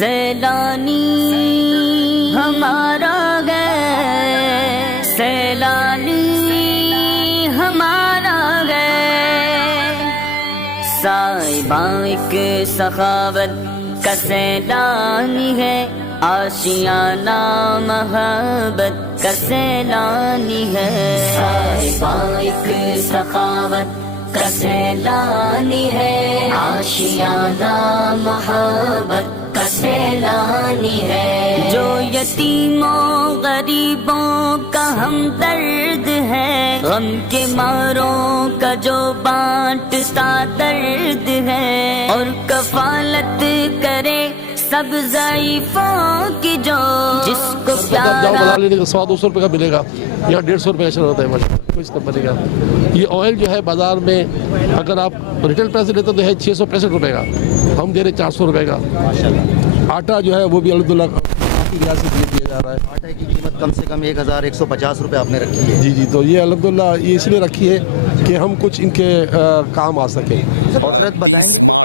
सैलानी हमारा गए, सैलानी हमारा गए, साहिबा एक सखावत का सैलानी है, आशियाना मोहब्बत का सैलानी है। साहिबा एक सखावत का सैलानी है, आशियाना मोहब्बत का सैलानी है। जो यतीमों गरीबों का हमदर्द है, गम के मारों का जो बांटता दर्द है, और कफालत करे सब ज़ईफ़ों की जो जिसको प्यारा। 100-200 रुपये का मिलेगा, यहाँ 150 रुपये का चल रहा है कुछ कंपनी का। ये ऑयल जो है बाजार में अगर आप रिटेल प्राइस लेते तो है 665 रुपये का, हम दे रहे 400 रुपये का। आटा जो है वो भी अल्हम्दुलिल्लाह काफ़ी गिरा से दिया जा रहा है। आटे की कीमत कम से कम 1150 रुपये आपने रखी है। जी, तो ये अल्हम्दुलिल्लाह ये इसलिए रखी है कि हम कुछ इनके काम आ सकें। हज़रत बताएंगे कि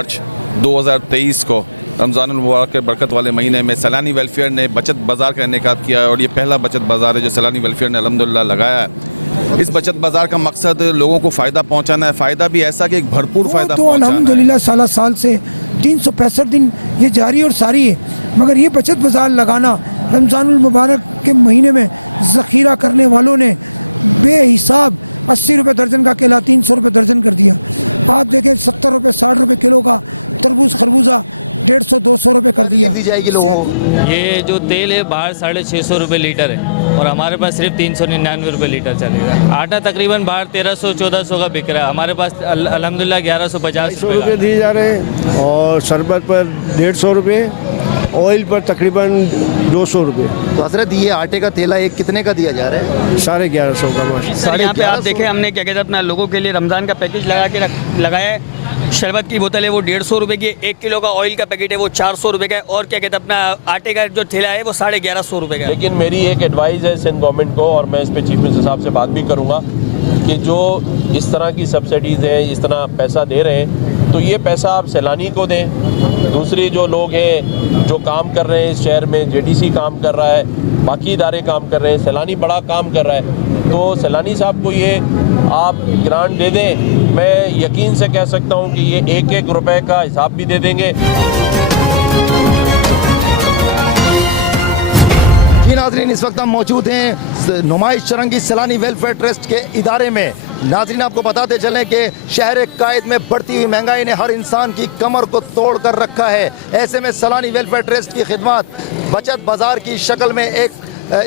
क्या रिलीफ दी जाएगी लोगों को? ये जो तेल है बाहर 650 रुपये लीटर है और हमारे पास सिर्फ 399 रुपये लीटर चलेगा। आटा तकरीबन बाहर 1300-1400 का बिक रहा है, हमारे पास अल्हम्दुलिल्लाह 1150 रुपये दिए जा रहे हैं, और शरबत पर 150 रुपये, ऑयल पर तकरीबन 200 रुपये। तो हज़रत ये आटे का थैला एक कितने का दिया जा रहा है? 1150 का माशा। सर यहाँ पे आप देखें, हमने क्या कहते हैं अपना लोगों के लिए रमज़ान का पैकेज लगा के लगाया है। शरबत की बोतल है वो 150 रुपये की, 1 किलो का ऑयल का पैकेट है वो 400 रुपये का है, और क्या कहते हैं अपना आटे का जो थैला है वो 1150 रुपये का है। लेकिन मेरी एक एडवाइस है सिंध गवर्नमेंट को, और मैं इस पे चीफ मिनिस्टर साहब से बात भी करूँगा कि जो इस तरह की सब्सिडीज़ हैं, इस तरह पैसा दे रहे हैं, तो ये पैसा आप सैलानी को दें। दूसरी जो लोग हैं जो काम कर रहे हैं इस शहर में, JDC काम कर रहा है, बाकी इदारे काम कर रहे हैं, सैलानी बड़ा काम कर रहा है, तो सैलानी साहब को ये आप ग्रांट दे दें। मैं यकीन से कह सकता हूँ कि ये 1-1 रुपए का हिसाब भी दे देंगे। जी नाज़रीन, इस वक्त हम मौजूद हैं नुमाइश चरंगी सैलानी वेलफेयर ट्रस्ट के इदारे में। नाज़रीन, आपको बताते चलें कि शहर कायद में बढ़ती हुई महंगाई ने हर इंसान की कमर को तोड़ कर रखा है। ऐसे में सैलानी वेलफेयर ट्रस्ट की खिदमत बचत बाज़ार की शक्ल में एक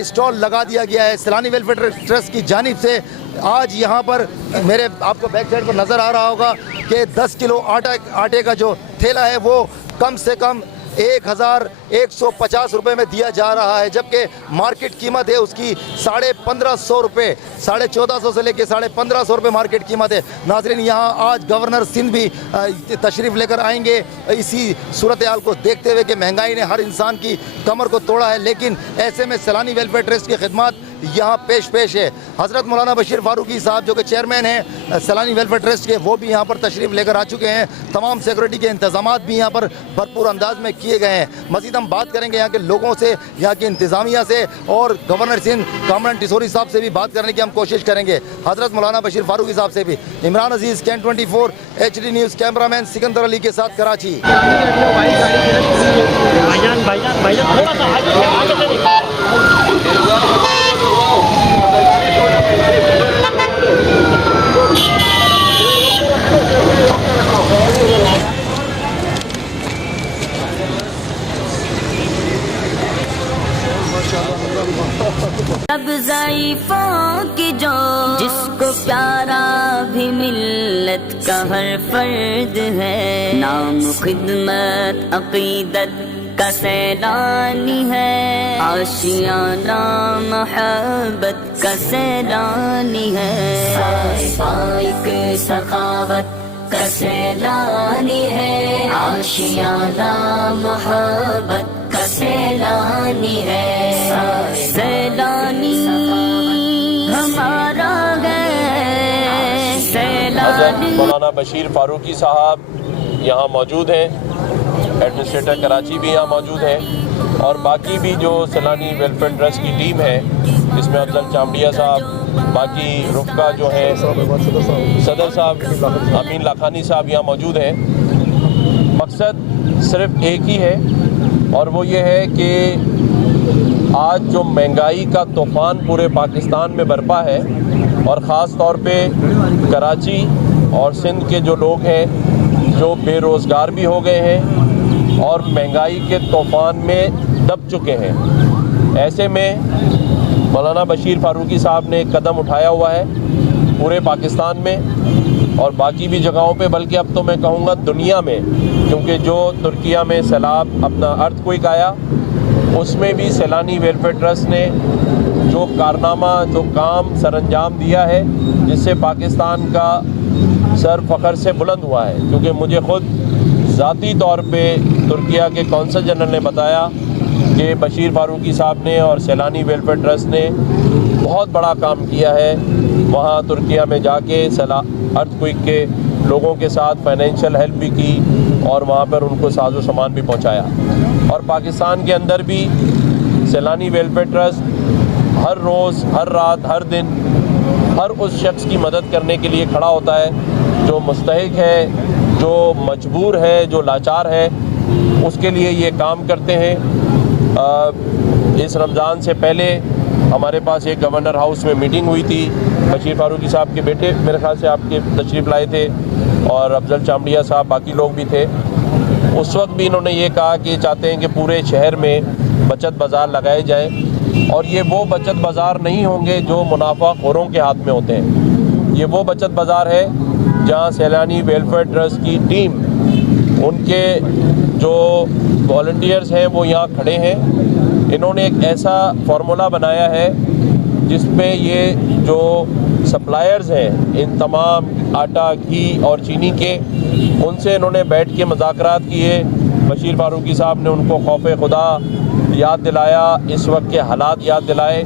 स्टॉल लगा दिया गया है सैलानी वेलफेयर ट्रस्ट की जानिब से। आज यहाँ पर मेरे आपको बैक साइड पर नज़र आ रहा होगा कि 10 किलो आटे का जो थैला है वो कम से कम 1150 रुपये में दिया जा रहा है, जबकि मार्केट कीमत है उसकी 1550 रुपये, 1450 से लेके 1550 रुपये मार्केट कीमत है। नाज़रीन, यहाँ आज गवर्नर सिंध भी तशरीफ़ लेकर आएंगे इसी सूरत हाल को देखते हुए कि महंगाई ने हर इंसान की कमर को तोड़ा है, लेकिन ऐसे में सैलानी वेलफेयर ट्रस्ट की खिदमत यहाँ पेश है। हज़रत मौलाना बशीर फारूकी साहब जो कि चेयरमैन हैं सैलानी वेलफेयर ट्रस्ट के, वो भी यहाँ पर तशरीफ़ लेकर आ चुके हैं। तमाम सिक्योरिटी के इंतजामात भी यहाँ पर भरपूर अंदाज में किए गए हैं। मज़ीद हम बात करेंगे यहाँ के लोगों से, यहाँ की इंतज़ामिया से, और गवर्नर सिंध कामरान टिसोरी साहब से भी बात करने की हम कोशिश करेंगे, हज़रत मौलाना बशीर फारूकी साहब से भी। इमरान अजीज़, कैन 24 HD news, cameraman Sikandar Ali के साथ, कराची। सब ज़ईफ़ों की जो जिसको प्यारा भी मिल्लत का हर फर्द है, नाम खिदमत अक़ीदत का सैलानी है, आशियाना मोहब्बत का सैलानी है। साहिबा सखावत का सैलानी है, आशियाना मोहब्बत का सैलानी है। सैलानी हमारा गए, सैलानी। मौलाना बशीर फारूकी साहब यहाँ मौजूद हैं। एडमिनिस्ट्रेटर कराची भी यहाँ मौजूद हैं और बाकी भी जो सैलानी वेलफेयर ट्रस्ट की टीम है जिसमें अफजल चामड़िया साहब, बाकी रुक्का जो है सदर साहब, अमीन लाखानी साहब यहाँ मौजूद हैं। मकसद सिर्फ एक ही है और वो ये है कि आज जो महंगाई का तूफ़ान पूरे पाकिस्तान में बरपा है और ख़ास तौर पे कराची और सिंध के जो लोग हैं जो बेरोज़गार भी हो गए हैं और महंगाई के तूफ़ान में दब चुके हैं, ऐसे में मौलाना बशीर फारूकी साहब ने एक कदम उठाया हुआ है पूरे पाकिस्तान में और बाकी भी जगहों पे, बल्कि अब तो मैं कहूँगा दुनिया में, क्योंकि जो तुर्किया में सैलाब अपना अर्थक्वेक आया उसमें भी सैलानी वेलफेयर ट्रस्ट ने जो कारनामा, जो काम सरअंजाम दिया है जिससे पाकिस्तान का सर फ़ख्र से बुलंद हुआ है। क्योंकि मुझे ख़ुद ज़ाती तौर पे तुर्किया के कौंसल जनरल ने बताया कि बशीर फारूकी साहब ने और सैलानी वेलफेयर ट्रस्ट ने बहुत बड़ा काम किया है। वहाँ तुर्किया में जाके अर्थक्वेक के लोगों के साथ फाइनेंशियल हेल्प भी की और वहाँ पर उनको साजो सामान भी पहुँचाया। और पाकिस्तान के अंदर भी सैलानी वेलफेयर ट्रस्ट हर रोज़, हर रात, हर दिन हर उस शख्स की मदद करने के लिए खड़ा होता है जो मुस्तहिक है, जो मजबूर है, जो लाचार है, उसके लिए ये काम करते हैं। इस रमज़ान से पहले हमारे पास एक गवर्नर हाउस में मीटिंग हुई थी, बशीर फारूकी साहब के बेटे मेरे ख्याल से आपके तशरीफ़ लाए थे और अफजल चामड़िया साहब, बाकी लोग भी थे। उस वक्त भी इन्होंने ये कहा कि चाहते हैं कि पूरे शहर में बचत बाज़ार लगाए जाएं और ये वो बचत बाज़ार नहीं होंगे जो मुनाफाखोरों के हाथ में होते हैं। ये वो बचत बाज़ार है जहाँ सैलानी वेलफेयर ट्रस्ट की टीम, उनके जो वॉलंटियर्स हैं वो यहाँ खड़े हैं। इन्होंने एक ऐसा फार्मूला बनाया है जिसमें ये जो सप्लायर्स हैं इन तमाम आटा, घी और चीनी के, उनसे इन्होंने बैठ के मुज़ाकरात किए। बशीर फारूकी साहब ने उनको खौफ खुदा याद दिलाया, इस वक्त के हालात याद दिलाए,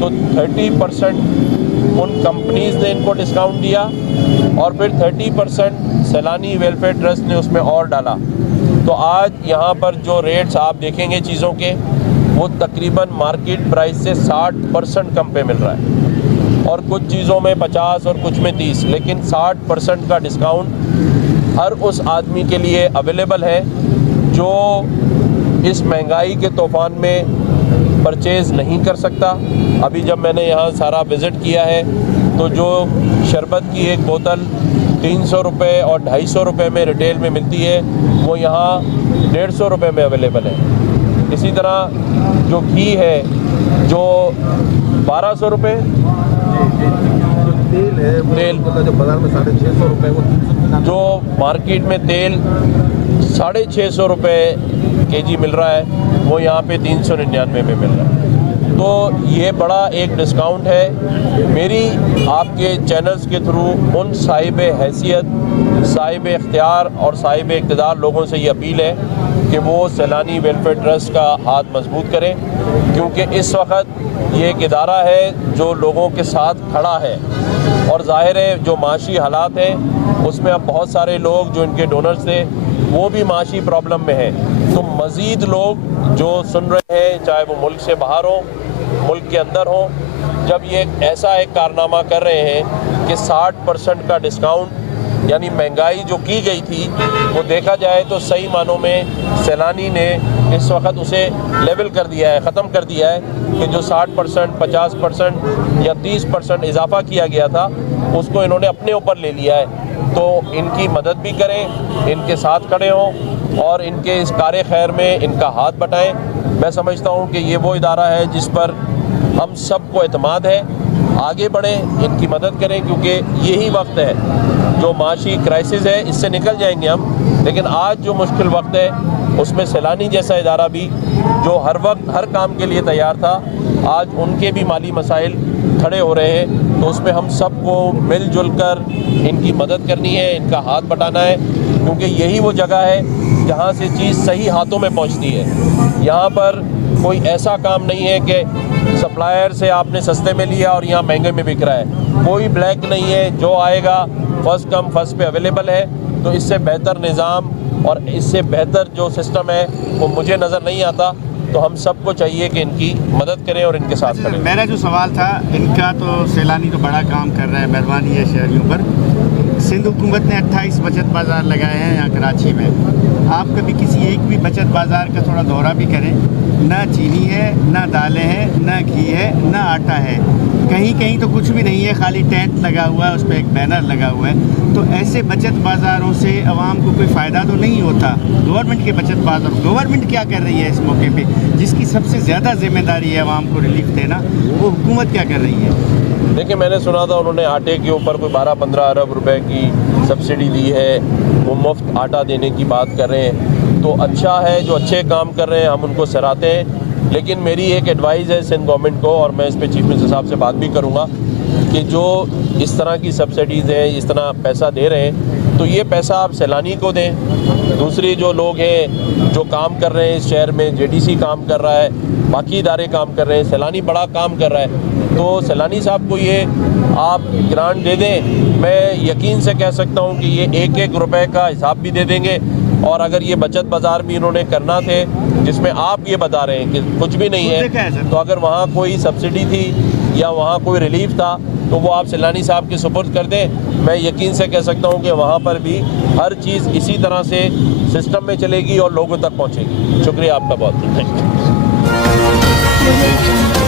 तो 30% उन कंपनीज़ ने इनको डिस्काउंट दिया और फिर 30% सैलानी वेलफेयर ट्रस्ट ने उसमें और डाला। तो आज यहाँ पर जो रेट्स आप देखेंगे चीज़ों के, वो तकरीबन मार्केट प्राइस से 60% कम पे मिल रहा है और कुछ चीज़ों में 50 और कुछ में 30, लेकिन 60% का डिस्काउंट हर उस आदमी के लिए अवेलेबल है जो इस महंगाई के तूफ़ान में परचेज़ नहीं कर सकता। अभी जब मैंने यहाँ सारा विज़िट किया है तो जो शरबत की एक बोतल 300 रुपये और 250 रुपये में रिटेल में मिलती है वो यहाँ 150 रुपये में अवेलेबल है। इसी तरह जो घी है जो 1200 रुपये, तेल जो बाज़ार में 650 रुपये, जो मार्केट में तेल 650 रुपये केजी मिल रहा है वो यहाँ पे 399 में मिल रहा है। तो ये बड़ा एक डिस्काउंट है। मेरी आपके चैनल्स के थ्रू उन साहिब हैसियत, साहिब इख्तियार और साहिब इक़्तिदार लोगों से ये अपील है कि वो सैलानी वेलफेयर ट्रस्ट का हाथ मजबूत करें, क्योंकि इस वक्त ये एक इदारा है जो लोगों के साथ खड़ा है और ज़ाहिर है जो माशी हालात हैं उसमें अब बहुत सारे लोग जो इनके डोनर्स थे वो भी माशी प्रॉब्लम में हैं। तो मज़ीद लोग जो सुन रहे हैं, चाहे वो मुल्क से बाहर हो, मुल्क के अंदर हो, जब ये ऐसा एक कारनामा कर रहे हैं कि 60% का डिस्काउंट, यानी महंगाई जो की गई थी वो देखा जाए तो सही मानों में सैलानी ने इस वक्त उसे लेवल कर दिया है, ख़त्म कर दिया है कि जो 60%, 50% या 30% इजाफा किया गया था उसको इन्होंने अपने ऊपर ले लिया है। तो इनकी मदद भी करें, इनके साथ खड़े हों और इनके इस कार्य खैर में इनका हाथ बटाएं। मैं समझता हूँ कि ये वो इदारा है जिस पर हम सबको एतमाद है। आगे बढ़ें, इनकी मदद करें, क्योंकि यही वक्त है जो माशी क्राइसिस है इससे निकल जाएंगे हम, लेकिन आज जो मुश्किल वक्त है उसमें सैलानी जैसा इदारा भी जो हर वक्त हर काम के लिए तैयार था, आज उनके भी माली मसाइल खड़े हो रहे हैं। तो उसमें हम सबको मिलजुल कर इनकी मदद करनी है, इनका हाथ बटाना है, क्योंकि यही वो जगह है जहाँ से चीज़ सही हाथों में पहुँचती है। यहाँ पर कोई ऐसा काम नहीं है कि सप्लायर से आपने सस्ते में लिया और यहाँ महंगे में बिक रहा है। कोई ब्लैक नहीं है, जो आएगा फर्स्ट कम फर्स्ट पे अवेलेबल है। तो इससे बेहतर निज़ाम और इससे बेहतर जो सिस्टम है वो मुझे नज़र नहीं आता। तो हम सबको चाहिए कि इनकी मदद करें और इनके साथ खड़े। मेरा जो सवाल था, इनका तो सैलानी तो बड़ा काम कर रहा है, मेहरबानी है शहरियों पर। सिंध हुकूमत ने 28 बचत बाज़ार लगाए हैं यहाँ कराची में। आप कभी किसी एक भी बचत बाज़ार का थोड़ा दौरा भी करें, ना चीनी है, ना दालें हैं, ना घी है, ना आटा है, कहीं कहीं तो कुछ भी नहीं है, खाली टेंट लगा हुआ है, उस पर एक बैनर लगा हुआ है। तो ऐसे बचत बाज़ारों से आवाम को कोई फ़ायदा तो नहीं होता। गवर्नमेंट के बचत बाज़ार, गवर्नमेंट क्या कर रही है इस मौके पे, जिसकी सबसे ज़्यादा जिम्मेदारी है आवाम को रिलीफ देना, वो हुकूमत क्या कर रही है? देखिए, मैंने सुना था उन्होंने आटे के ऊपर कोई 12-15 अरब रुपए की सब्सिडी दी है, वो मुफ्त आटा देने की बात कर रहे हैं। तो अच्छा है, जो अच्छे काम कर रहे हैं हम उनको सराहते हैं। लेकिन मेरी एक एडवाइस है सिंध गवर्नमेंट को, और मैं इस पर चीफ मिनिस्टर साहब से बात भी करूँगा, कि जो इस तरह की सब्सिडीज़ हैं, इस तरह पैसा दे रहे हैं, तो ये पैसा आप सैलानी को दें। दूसरी जो लोग हैं जो काम कर रहे हैं इस शहर में, JDC काम कर रहा है, बाकी इदारे काम कर रहे हैं, सैलानी बड़ा काम कर रहा है, तो सैलानी साहब को ये आप ग्रांट दे दें। मैं यकीन से कह सकता हूँ कि ये एक एक रुपए का हिसाब भी दे देंगे। और अगर ये बचत बाज़ार भी इन्होंने करना थे, जिसमें आप ये बता रहे हैं कि कुछ भी नहीं है, तो अगर वहाँ कोई सब्सिडी थी या वहाँ कोई रिलीफ था तो वो आप सैलानी साहब के सुपुर्द कर दें। मैं यकीन से कह सकता हूँ कि वहाँ पर भी हर चीज़ इसी तरह से सिस्टम में चलेगी और लोगों तक पहुँचेगी। शुक्रिया आपका बहुत बहुत। Thank you.